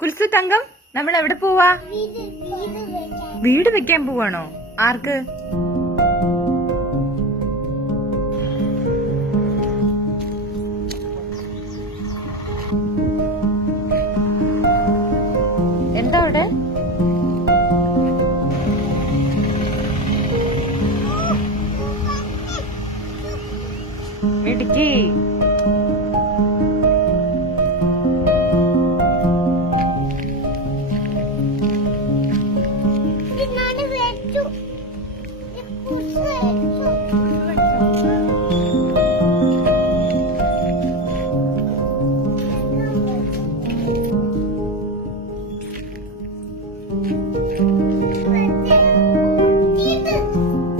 കുൽസു തങ്കം, നമ്മൾ എവിടെ പോവാ? വീട് വെക്കാൻ പോവാണോ? ആർക്ക്? എന്താ അവിടെ? ഇടുക്കി.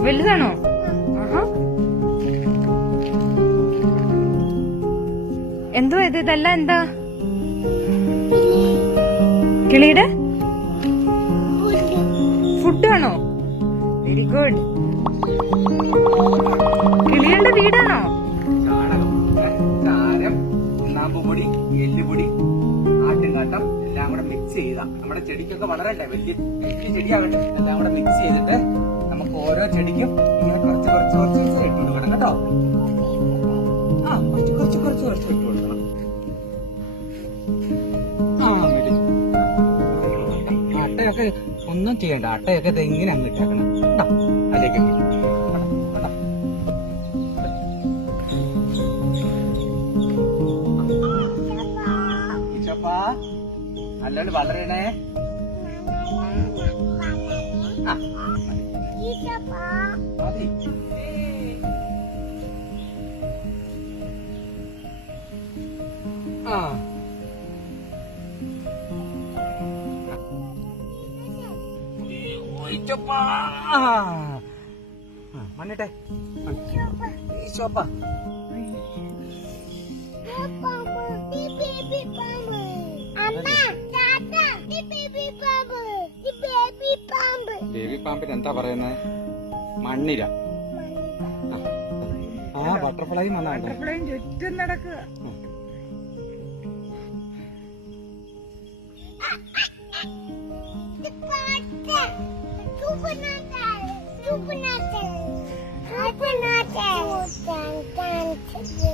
വലുതാണോ? എന്തോ ഇതല്ല, എന്താ? കിളിയുടെ ഫുഡാണോ? Very good. കിളികളുടെ വീടാണോ? ചാരം, ചുണ്ണാമ്പുപൊടി, എല്ലുപൊടി, ആട്ടുംകാട്ടം എല്ലാം കൂടെ മിക്സ് ചെയ്ത നമ്മുടെ ചെടിക്കൊക്കെ വളരണ്ടേ, വലിയ ചെടിയാവട്ടെ, എല്ലാം കൂടെ മിക്സ് ചെയ്തിട്ട് നമുക്ക് ഓരോ ചെടിക്കും ഇങ്ങനെ കുറച്ച് കുറച്ച് കുറച്ച് ഇട്ട് കൊടുക്കണം കേട്ടോ. ആ കുറച്ച് കുറച്ച് കുറച്ച് കുറച്ച് ഇട്ട് കൊടുക്കണം. അട്ടയൊക്കെ ഒന്നും ചെയ്യണ്ട, അട്ടയൊക്കെ ഇങ്ങനെ അങ്ങ് ഇട്ടേക്കണം കേട്ടോ. അതിലേക്ക് നല്ലോണം വളരണേ. മതി. മണ്ണിട്ടെ. ഈശോപ്പാ ബേബി പാമ്പിന് എന്താ പറയുന്നത്? മണ്ണിര. ആ ബട്ടർഫ്ലൈയും ബട്ടർഫ്ലൈയും ചുറ്റും നടക്കുക. Super